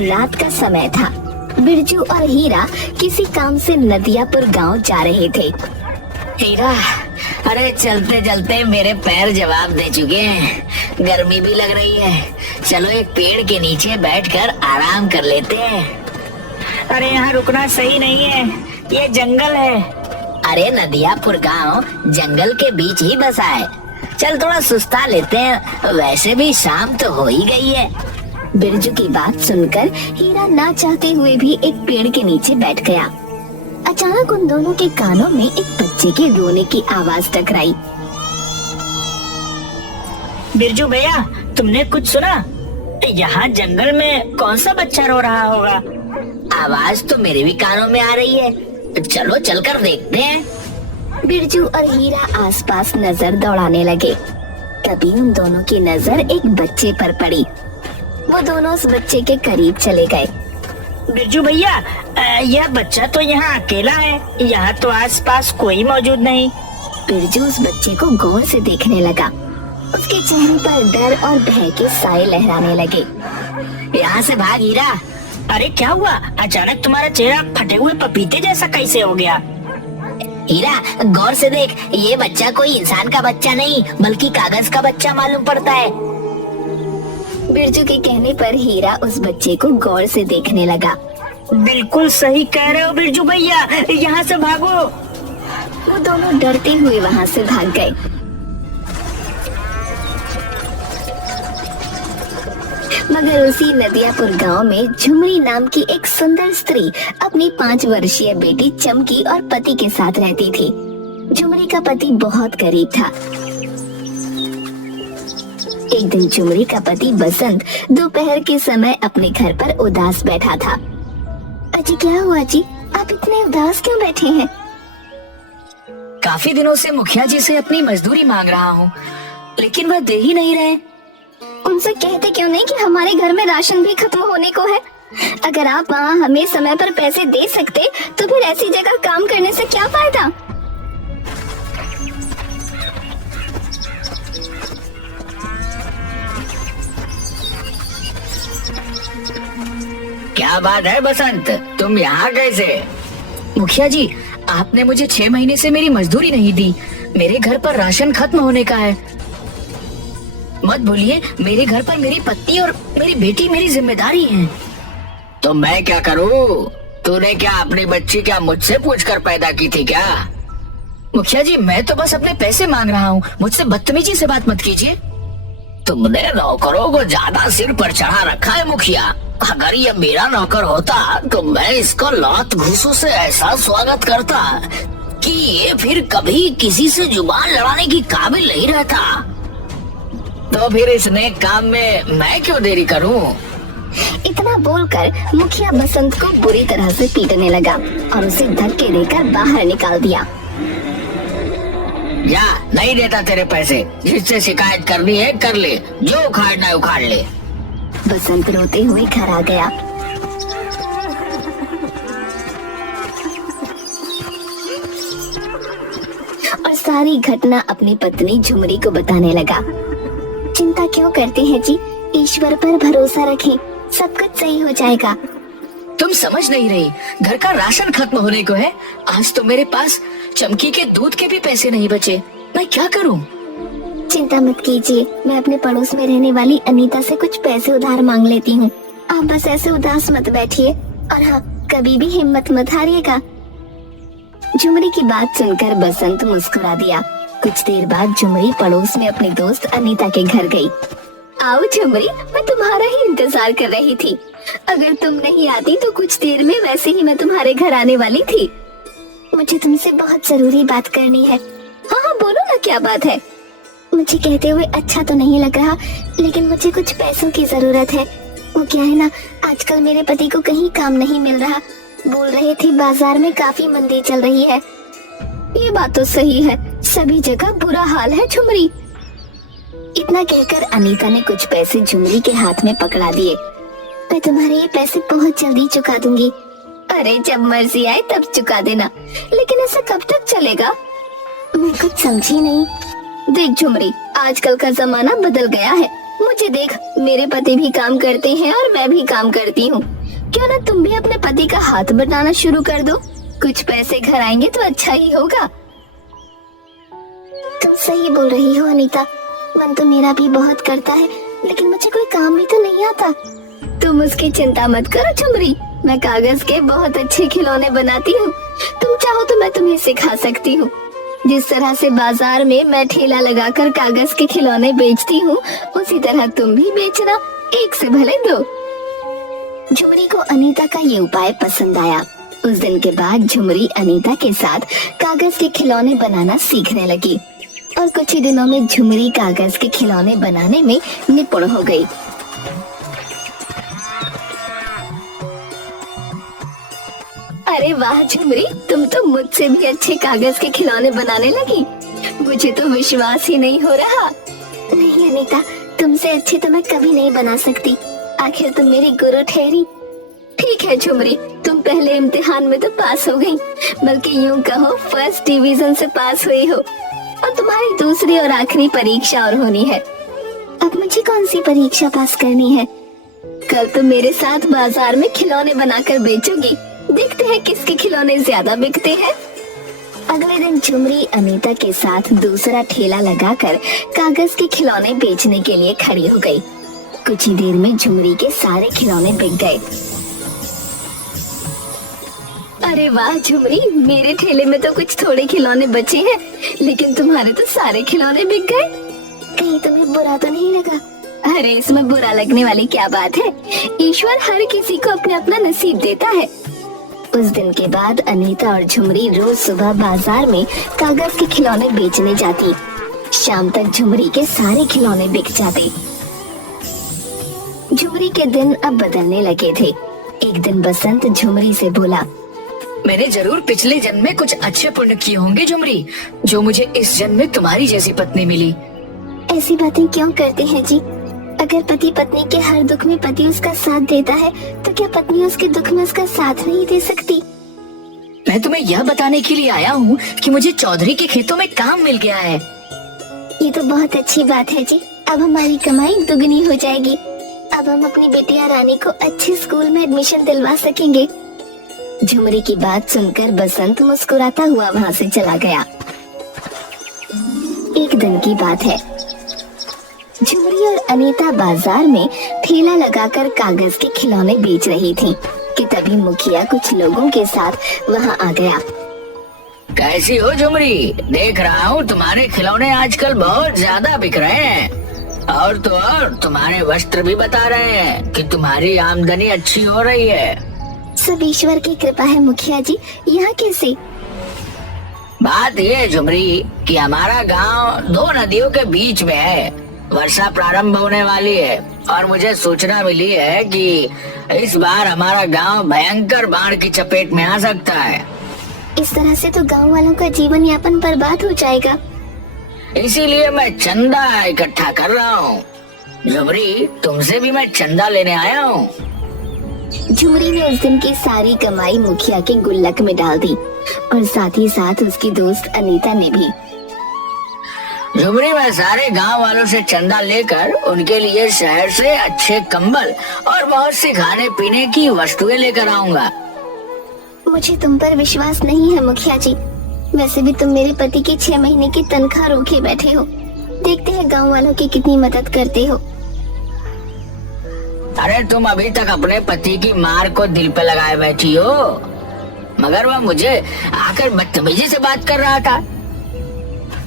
रात का समय था। बिरजू और हीरा किसी काम से नदियापुर गांव जा रहे थे। हीरा, अरे चलते चलते मेरे पैर जवाब दे चुके हैं। गर्मी भी लग रही है, चलो एक पेड़ के नीचे बैठकर आराम कर लेते हैं। अरे यहाँ रुकना सही नहीं है, ये जंगल है। अरे नदियापुर गांव जंगल के बीच ही बसा है। चल थोड़ा सुस्ता लेते हैं, वैसे भी शाम तो हो ही गई है। बिरजू की बात सुनकर हीरा ना चाहते हुए भी एक पेड़ के नीचे बैठ गया। अचानक उन दोनों के कानों में एक बच्चे के रोने की आवाज टकराई। बिरजू भैया, तुमने कुछ सुना? यहाँ जंगल में कौन सा बच्चा रो रहा होगा? आवाज तो मेरे भी कानों में आ रही है, चलो चलकर देखते हैं। बिरजू और हीरा आसपास नजर दौड़ाने लगे। तभी उन दोनों की नजर एक बच्चे पर पड़ी। वो दोनों उस बच्चे के करीब चले गए। बिरजू भैया, यह बच्चा तो यहाँ अकेला है, यहाँ तो आसपास कोई मौजूद नहीं। बिरजू उस बच्चे को गौर से देखने लगा। उसके चेहरे पर डर और भय के साए लहराने लगे। यहाँ से भाग हीरा। अरे क्या हुआ? अचानक तुम्हारा चेहरा फटे हुए पपीते जैसा कैसे हो गया? हीरा, गौर से देख, ये बच्चा कोई इंसान का बच्चा नहीं बल्कि कागज का बच्चा मालूम पड़ता है। बिरजू के कहने पर हीरा उस बच्चे को गौर से देखने लगा। बिल्कुल सही कह रहे हो बिरजू भैया, यहाँ से भागो। वो दोनों डरते हुए वहाँ से भाग गए। मगर उसी नदियापुर गांव में झुमरी नाम की एक सुंदर स्त्री अपनी 5 वर्षीय बेटी चमकी और पति के साथ रहती थी। झुमरी का पति बहुत गरीब था। एक दिन झुमरी का पति बसंत दोपहर के समय अपने घर पर उदास बैठा था। अजी क्या हुआ जी, आप इतने उदास क्यों बैठे हैं? काफी दिनों से मुखिया जी से अपनी मजदूरी मांग रहा हूँ, लेकिन वह दे ही नहीं रहे। उनसे कहते क्यों नहीं कि हमारे घर में राशन भी खत्म होने को है। अगर आप वहाँ हमें समय पर पैसे दे सकते तो फिर ऐसी जगह काम करने से क्या फायदा। क्या बात है बसंत, तुम यहाँ कैसे? मुखिया जी, आपने मुझे 6 महीने से मेरी मजदूरी नहीं दी। मेरे घर पर राशन खत्म होने का है। मत भूलिए, मेरे घर पर मेरी पत्नी और मेरी बेटी मेरी जिम्मेदारी है। तो मैं क्या करूँ? तूने क्या अपनी बच्ची क्या मुझसे पूछकर पैदा की थी क्या? मुखिया जी, मैं तो बस अपने पैसे मांग रहा हूँ, मुझसे बदतमीजी से बात मत कीजिए। तुमने नौकरों को ज्यादा सिर पर चढ़ा रखा है मुखिया। अगर ये मेरा नौकर होता तो मैं इसको लात घूंसों से ऐसा स्वागत करता कि ये फिर कभी किसी से जुबान लड़ाने की काबिल नहीं रहता। तो फिर इस नेक काम में मैं क्यों देरी करूं? इतना बोलकर मुखिया बसंत को बुरी तरह से पीटने लगा और उसे धक्के देकर बाहर निकाल दिया। या नहीं देता तेरे पैसे, जिससे शिकायत करनी है कर ले, जो उखाड़ना है उखाड़ ले। बसंत रोते हुए घर आ गया। और सारी घटना अपनी पत्नी झुमरी को बताने लगा। चिंता क्यों करते हैं जी, ईश्वर पर भरोसा रखें, सब कुछ सही हो जाएगा। तुम समझ नहीं रही, घर का राशन खत्म होने को है। आज तो मेरे पास चमकी के दूध के भी पैसे नहीं बचे, मैं क्या करूं? चिंता मत कीजिए, मैं अपने पड़ोस में रहने वाली अनीता से कुछ पैसे उधार मांग लेती हूँ। आप बस ऐसे उदास मत बैठिए और हाँ, कभी भी हिम्मत मत हारिएगा। झुमरी की बात सुनकर बसंत मुस्कुरा दिया। कुछ देर बाद झुमरी पड़ोस में अपनी दोस्त अनीता के घर गई। आओ झुमरी, मैं तुम्हारा ही इंतजार कर रही थी। अगर तुम नहीं आती तो कुछ देर में वैसे ही मैं तुम्हारे घर आने वाली थी। मुझे तुमसे बहुत जरूरी बात करनी है। हाँ हाँ बोलो ना, क्या बात है? मुझे कहते हुए अच्छा तो नहीं लग रहा, लेकिन मुझे कुछ पैसों की जरूरत है। वो क्या है ना, आजकल मेरे पति को कहीं काम नहीं मिल रहा। बोल रहे थे बाजार में काफी मंदी चल रही है। ये बात तो सही है, सभी जगह बुरा हाल है झुमरी। इतना कहकर अनीता ने कुछ पैसे झुमरी के हाथ में पकड़ा दिए। मैं तुम्हारे ये पैसे बहुत जल्दी चुका दूंगी। अरे जब मर्जी आए तब चुका देना, लेकिन ऐसा कब तक चलेगा? मैं कुछ समझी नहीं। देख झुमरी, आजकल का जमाना बदल गया है। मुझे देख, मेरे पति भी काम करते हैं और मैं भी काम करती हूँ। क्यों ना तुम भी अपने पति का हाथ बटाना शुरू कर दो, कुछ पैसे घर आएंगे तो अच्छा ही होगा। तुम सही बोल रही हो अनीता, मन तो मेरा भी बहुत करता है, लेकिन मुझे कोई काम भी तो नहीं आता। तुम उसकी चिंता मत करो झुमरी, मैं कागज के बहुत अच्छे खिलौने बनाती हूँ। तुम चाहो तो मैं तुम्हें सिखा सकती हूँ। जिस तरह से बाजार में मैं ठेला लगाकर कागज के खिलौने बेचती हूँ, उसी तरह तुम भी बेचना, एक से भले दो। झुमरी को अनीता का ये उपाय पसंद आया। उस दिन के बाद झुमरी अनीता के साथ कागज के खिलौने बनाना सीखने लगी और कुछ ही दिनों में झुमरी कागज के खिलौने बनाने में निपुण हो गई। अरे वाह झुमरी, तुम तो मुझसे भी अच्छे कागज के खिलौने बनाने लगी। मुझे तो विश्वास ही नहीं हो रहा। नहीं अनीता, तुमसे अच्छे तो मैं कभी नहीं बना सकती, आखिर तुम मेरी गुरु ठहरी। ठीक है झुमरी, तुम पहले इम्तिहान में तो पास हो गई, बल्कि यूं कहो फर्स्ट डिवीजन से पास हुई हो। और तुम्हारी दूसरी और आखिरी परीक्षा और होनी है। अब मुझे कौन सी परीक्षा पास करनी है? कल तुम मेरे साथ बाजार में खिलौने बनाकर बेचोगी, देखते हैं किसके खिलौने ज्यादा बिकते हैं। अगले दिन झुमरी अनीता के साथ दूसरा ठेला लगाकर कागज के खिलौने बेचने के लिए खड़ी हो गई। कुछ ही देर में झुमरी के सारे खिलौने बिक गए। अरे वाह झुमरी, मेरे ठेले में तो कुछ थोड़े खिलौने बचे हैं, लेकिन तुम्हारे तो सारे खिलौने बिक गए। कहीं तुम्हें बुरा तो नहीं लगा? अरे इसमें बुरा लगने वाली क्या बात है, ईश्वर हर किसी को अपना अपना नसीब देता है। उस दिन के बाद अनीता और झुमरी रोज सुबह बाजार में कागज के खिलौने बेचने जाती। शाम तक झुमरी के सारे खिलौने बिक जाते। झुमरी के दिन अब बदलने लगे थे। एक दिन बसंत झुमरी से बोला, मैंने जरूर पिछले जन्म में कुछ अच्छे पुण्य किए होंगे झुमरी, जो मुझे इस जन्म में तुम्हारी जैसी पत्नी मिली। ऐसी बातें क्यों करते हैं जी? अगर पति पत्नी के हर दुख में पति उसका साथ देता है, तो क्या पत्नी उसके दुख में उसका साथ नहीं दे सकती? मैं तुम्हें यह बताने के लिए आया हूँ कि मुझे चौधरी के खेतों में काम मिल गया है। ये तो बहुत अच्छी बात है जी, अब हमारी कमाई दुगनी हो जाएगी। अब हम अपनी बेटिया रानी को अच्छे स्कूल में एडमिशन दिलवा सकेंगे। झुमरी की बात सुनकर बसंत मुस्कुराता हुआ वहाँ से चला गया। एक दिन की बात है, झुमरी और अनीता बाजार में ठेला लगाकर कागज के खिलौने बेच रही थीं कि तभी मुखिया कुछ लोगों के साथ वहाँ आ गया। कैसी हो झुमरी? देख रहा हूँ तुम्हारे खिलौने आजकल बहुत ज्यादा बिक रहे हैं, और तो और तुम्हारे वस्त्र भी बता रहे हैं कि तुम्हारी आमदनी अच्छी हो रही है। सब ईश्वर की कृपा है मुखिया जी। यहाँ कैसे? बात ये है झुमरी कि हमारा गांव दो नदियों के बीच में है। वर्षा प्रारंभ होने वाली है और मुझे सूचना मिली है कि इस बार हमारा गांव भयंकर बाढ़ की चपेट में आ सकता है। इस तरह से तो गांव वालों का जीवन यापन बर्बाद हो जाएगा। इसीलिए मैं चंदा इकट्ठा कर रहा हूँ। झुमरी, तुमसे भी मैं चंदा लेने आया हूँ। झुमरी ने उस दिन की सारी कमाई मुखिया के गुल्लक में डाल दी और साथ ही साथ उसकी दोस्त अनीता ने भी। झुमरी, मैं सारे गांव वालों से चंदा लेकर उनके लिए शहर से अच्छे कंबल और बहुत सी खाने पीने की वस्तुएं लेकर आऊंगा। मुझे तुम पर विश्वास नहीं है मुखिया जी। वैसे भी तुम मेरे पति की 6 महीने की तनख्वाह रोके बैठे हो। देखते हैं गांव वालों की कितनी मदद करते हो। अरे तुम अभी तक अपने पति की मार को दिल पे लगाए बैठी हो, मगर वह मुझे आकर बदतमीजी से बात कर रहा था।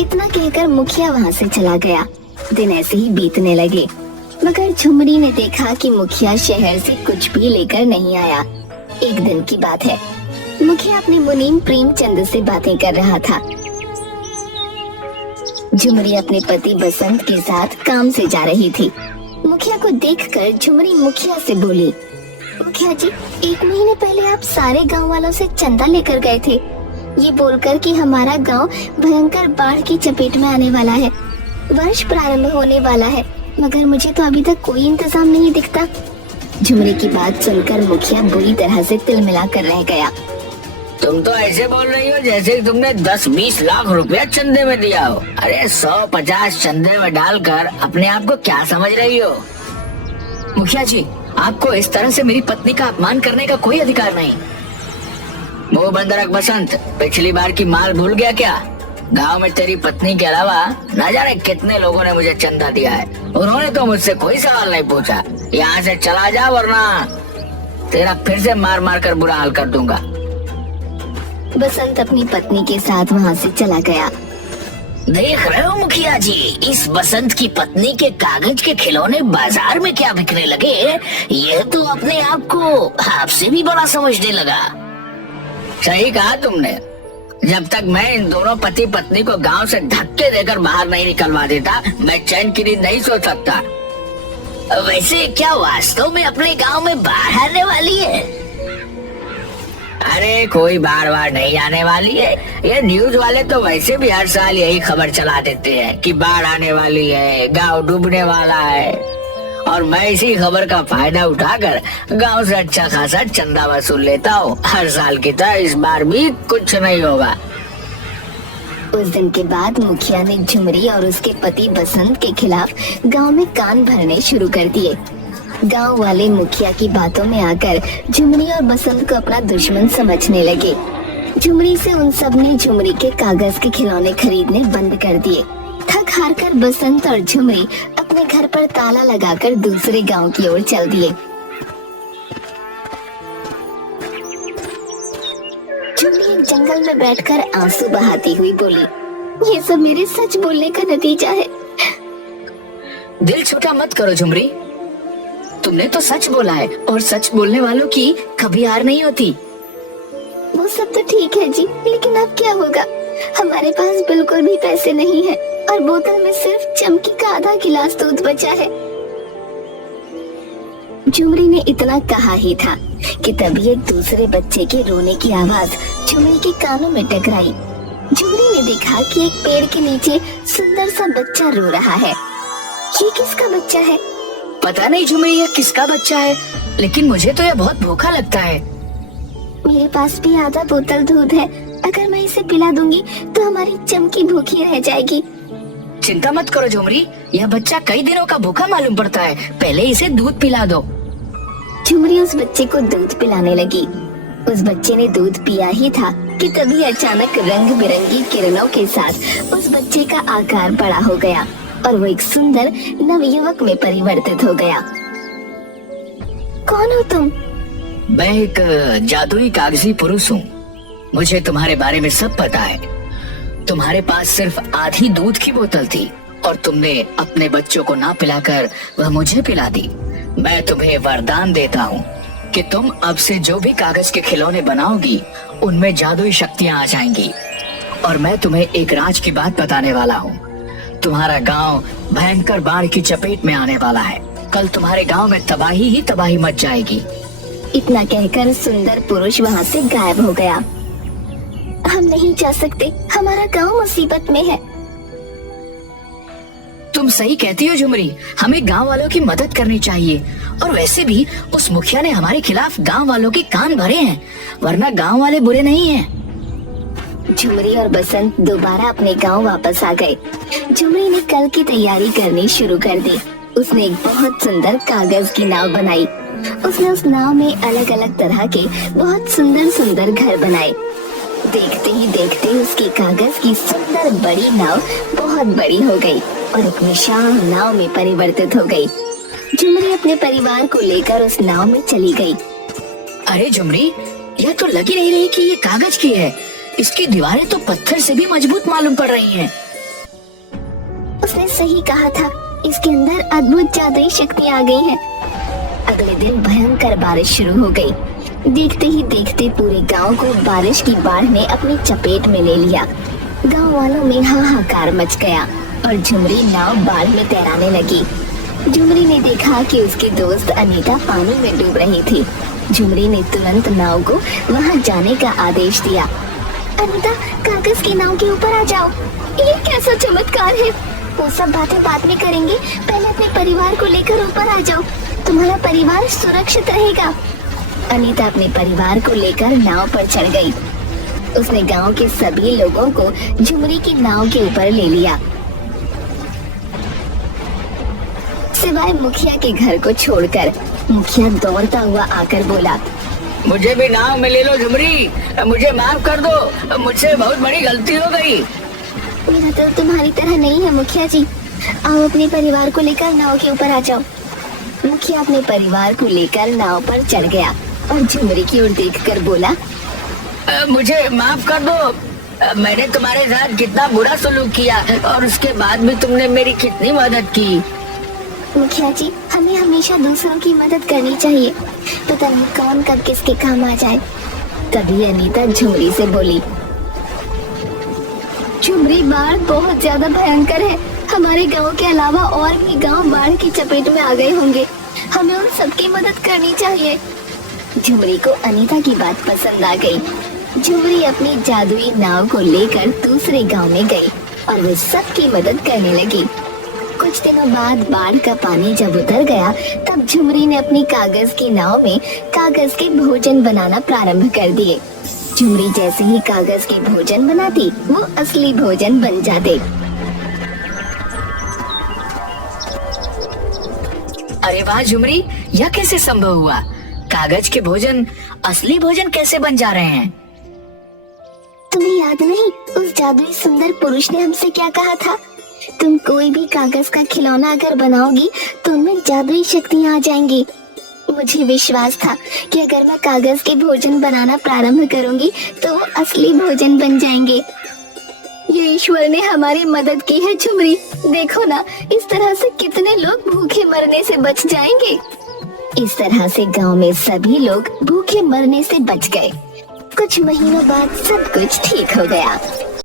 इतना कहकर मुखिया वहाँ से चला गया। दिन ऐसे ही बीतने लगे, मगर झुमरी ने देखा कि मुखिया शहर से कुछ भी लेकर नहीं आया। एक दिन की बात है, मुखिया अपने मुनीम प्रेमचंद से बातें कर रहा था। झुमरी अपने पति बसंत के साथ काम से जा रही थी। मुखिया को देखकर झुमरी मुखिया से बोली, मुखिया जी, 1 महीने पहले आप सारे गांव वालों से चंदा लेकर गए थे, ये बोलकर कि हमारा गांव भयंकर बाढ़ की चपेट में आने वाला है, वर्ष प्रारंभ होने वाला है, मगर मुझे तो अभी तक कोई इंतजाम नहीं दिखता। झुमरी की बात सुनकर मुखिया बुरी तरह से तिलमिला कर रह गया। तुम तो ऐसे बोल रही हो जैसे कि तुमने 10-20 लाख रुपया चंदे में दिया हो। अरे 100-50 चंदे में डालकर अपने आप को क्या समझ रही हो? मुखिया जी, आपको इस तरह से मेरी पत्नी का अपमान करने का कोई अधिकार नहीं। मुंह बंद रख बसंत, पिछली बार की माल भूल गया क्या? गांव में तेरी पत्नी के अलावा न जाने कितने लोगों ने मुझे चंदा दिया है। उन्होंने तो मुझसे कोई सवाल नहीं पूछा। यहाँ से चला जा वरना तेरा फिर से मार मार कर बुरा हाल कर दूंगा। बसंत अपनी पत्नी के साथ वहाँ से चला गया। देख रहे हो मुखिया जी, इस बसंत की पत्नी के कागज के खिलौने बाजार में क्या बिकने लगे। यह तो अपने आप को आपसे भी बड़ा समझने लगा। सही कहा तुमने। जब तक मैं इन दोनों पति पत्नी को गांव से धक्के देकर बाहर नहीं निकलवा देता, मैं चैन की नींद नहीं सो सकता। वैसे क्या वास्तव में अपने गांव में बाढ़ आने वाली है? अरे कोई बाढ़ बाढ़ नहीं आने वाली है। ये न्यूज वाले तो वैसे भी हर साल यही खबर चला देते हैं कि बाढ़ आने वाली है, गांव डूबने वाला है। और मैं इसी खबर का फायदा उठाकर गांव से अच्छा खासा चंदा वसूल लेता हूँ। हर साल की तरह इस बार भी कुछ नहीं होगा। उस दिन के बाद मुखिया ने झुमरी और उसके पति बसंत के खिलाफ गांव में कान भरने शुरू कर दिए। गांव वाले मुखिया की बातों में आकर झुमरी और बसंत को अपना दुश्मन समझने लगे। झुमरी से उन सब ने झुमरी के कागज के खिलौने खरीदने बंद कर दिए। थक हार कर बसंत और झुमरी अपने घर पर ताला लगाकर दूसरे गांव की ओर चल दिए। झुमरी एक जंगल में बैठकर आंसू बहाती हुई बोली, ये सब मेरे सच बोलने का नतीजा है। दिल छोटा मत करो झुमरी, तुमने तो सच बोला है और सच बोलने वालों की कभी हार नहीं होती। वो सब तो ठीक है जी, लेकिन अब क्या होगा? हमारे पास बिल्कुल भी पैसे नहीं है और बोतल में सिर्फ चमकी का आधा गिलास दूध बचा है। झुमरी ने इतना कहा ही था कि तभी एक दूसरे बच्चे के रोने की आवाज झुमरी के कानों में टकराई। झुमरी ने देखा कि एक पेड़ के नीचे सुंदर सा बच्चा रो रहा है। ये किसका बच्चा है? पता नहीं झुमरी यह किसका बच्चा है, लेकिन मुझे तो यह बहुत भूखा लगता है। मेरे पास भी आधा बोतल दूध है, अगर मैं इसे पिला दूंगी तो हमारी चमकी भूखी रह जाएगी। चिंता मत करो झुमरी, यह बच्चा कई दिनों का भूखा मालूम पड़ता है, पहले इसे दूध पिला दो। झुमरी उस बच्चे को दूध पिलाने लगी। उस बच्चे ने दूध पिया ही था कि तभी अचानक रंग बिरंगी किरणों के साथ उस बच्चे का आकार बड़ा हो गया और वो एक सुंदर नवयुवक में परिवर्तित हो गया। कौन हो तुम? मैं एक जादुई कागजी पुरुष हूँ। मुझे तुम्हारे बारे में सब पता है। तुम्हारे पास सिर्फ आधी दूध की बोतल थी और तुमने अपने बच्चों को ना पिलाकर वह मुझे पिला दी। मैं तुम्हें वरदान देता हूँ कि तुम अब से जो भी कागज के खिलौने बनाओगी उनमें जादुई शक्तियाँ आ जाएंगी। और मैं तुम्हें एक राज की बात बताने वाला हूँ। तुम्हारा गांव भयंकर बाढ़ की चपेट में आने वाला है। कल तुम्हारे गांव में तबाही ही तबाही मच जाएगी। इतना कहकर सुंदर पुरुष वहाँ से गायब हो गया। हम नहीं जा सकते, हमारा गांव मुसीबत में है। तुम सही कहती हो झुमरी, हमें गांव वालों की मदद करनी चाहिए। और वैसे भी उस मुखिया ने हमारे खिलाफ गांव वालों के कान भरे हैं, वरना गांव वाले बुरे नहीं हैं। झुमरी और बसंत दोबारा अपने गांव वापस आ गए। झुमरी ने कल की तैयारी करनी शुरू कर दी। उसने एक बहुत सुंदर कागज की नाव बनाई। उसने उस नाव में अलग अलग तरह के बहुत सुंदर सुंदर घर बनाए। देखते ही देखते उसकी कागज की सुंदर बड़ी नाव बहुत बड़ी हो गई और एक विशाल नाव में परिवर्तित हो गई। झुमरी अपने परिवार को लेकर उस नाव में चली गई। अरे झुमरी, यह तो लग ही नहीं रही कि ये कागज की है। इसकी दीवारें तो पत्थर से भी मजबूत मालूम पड़ रही हैं। उसने सही कहा था, इसके अंदर अद्भुत जादुई शक्ति आ गई है। अगले दिन भयंकर बारिश शुरू हो गई। देखते ही देखते पूरे गांव को बारिश की बाढ़ ने अपनी चपेट में ले लिया। गांव वालों में हाहाकार मच गया और झुमरी नाव बाढ़ में तैराने लगी। झुमरी ने देखा कि उसकी दोस्त अनीता पानी में डूब रही थी। झुमरी ने तुरंत नाव को वहां जाने का आदेश दिया। अनीता, कागज की नाव के ऊपर आ जाओ। ये कैसा चमत्कार है? वो सब बातें बाद में करेंगे, पहले अपने परिवार को लेकर ऊपर आ जाओ। तुम्हारा परिवार सुरक्षित रहेगा। अनीता अपने परिवार को लेकर नाव पर चढ़ गई। उसने गांव के सभी लोगों को झुमरी की नाव के ऊपर ले लिया, सिवाय मुखिया के घर को छोड़कर। मुखिया दौड़ता हुआ आकर बोला, मुझे भी नाव में ले लो झुमरी, मुझे माफ कर दो, मुझसे बहुत बड़ी गलती हो गई। मेरा दिल तुम्हारी तरह नहीं है मुखिया जी, आओ अपने परिवार को लेकर नाव के ऊपर आ जाओ। मुखिया अपने परिवार को लेकर नाव पर चढ़ गया और झुमरी की ओर देखकर बोला, मुझे माफ कर दो, मैंने तुम्हारे साथ कितना बुरा सलूक किया और उसके बाद भी तुमने मेरी कितनी मदद की। मुखिया जी, हमें हमेशा दूसरों की मदद करनी चाहिए, पता नहीं कौन कब किसके काम आ जाए। तभी अनीता झुमरी से बोली, झुमरी, बाढ़ बहुत ज्यादा भयंकर है, हमारे गांव के अलावा और भी गांव बाढ़ की चपेट में आ गए होंगे, हमें उन सबकी मदद करनी चाहिए। झुमरी को अनीता की बात पसंद आ गई। झुमरी अपनी जादुई नाव को लेकर दूसरे गांव में गई और वो सबकी मदद करने लगी। कुछ दिनों बाद बाढ़ का पानी जब उतर गया, तब झुमरी ने अपनी कागज की नाव में कागज के भोजन बनाना प्रारंभ कर दिए। झुमरी जैसे ही कागज के भोजन बनाती, वो असली भोजन बन जाते। अरे वाह झुमरी, यह कैसे संभव हुआ? कागज के भोजन असली भोजन कैसे बन जा रहे हैं? तुम्हें याद नहीं, उस जादुई सुंदर पुरुष ने हमसे क्या कहा था? तुम कोई भी कागज का खिलौना अगर बनाओगी तो उनमें जादुई शक्तियाँ आ जाएंगी। मुझे विश्वास था कि अगर मैं कागज के भोजन बनाना प्रारंभ करूंगी तो वो असली भोजन बन जाएंगे। ये ईश्वर ने हमारी मदद की है झुमरी, देखो ना, इस तरह से कितने लोग भूखे मरने से बच जाएंगे। इस तरह से गांव में सभी लोग भूखे मरने से बच गए। कुछ महीनों बाद सब कुछ ठीक हो गया।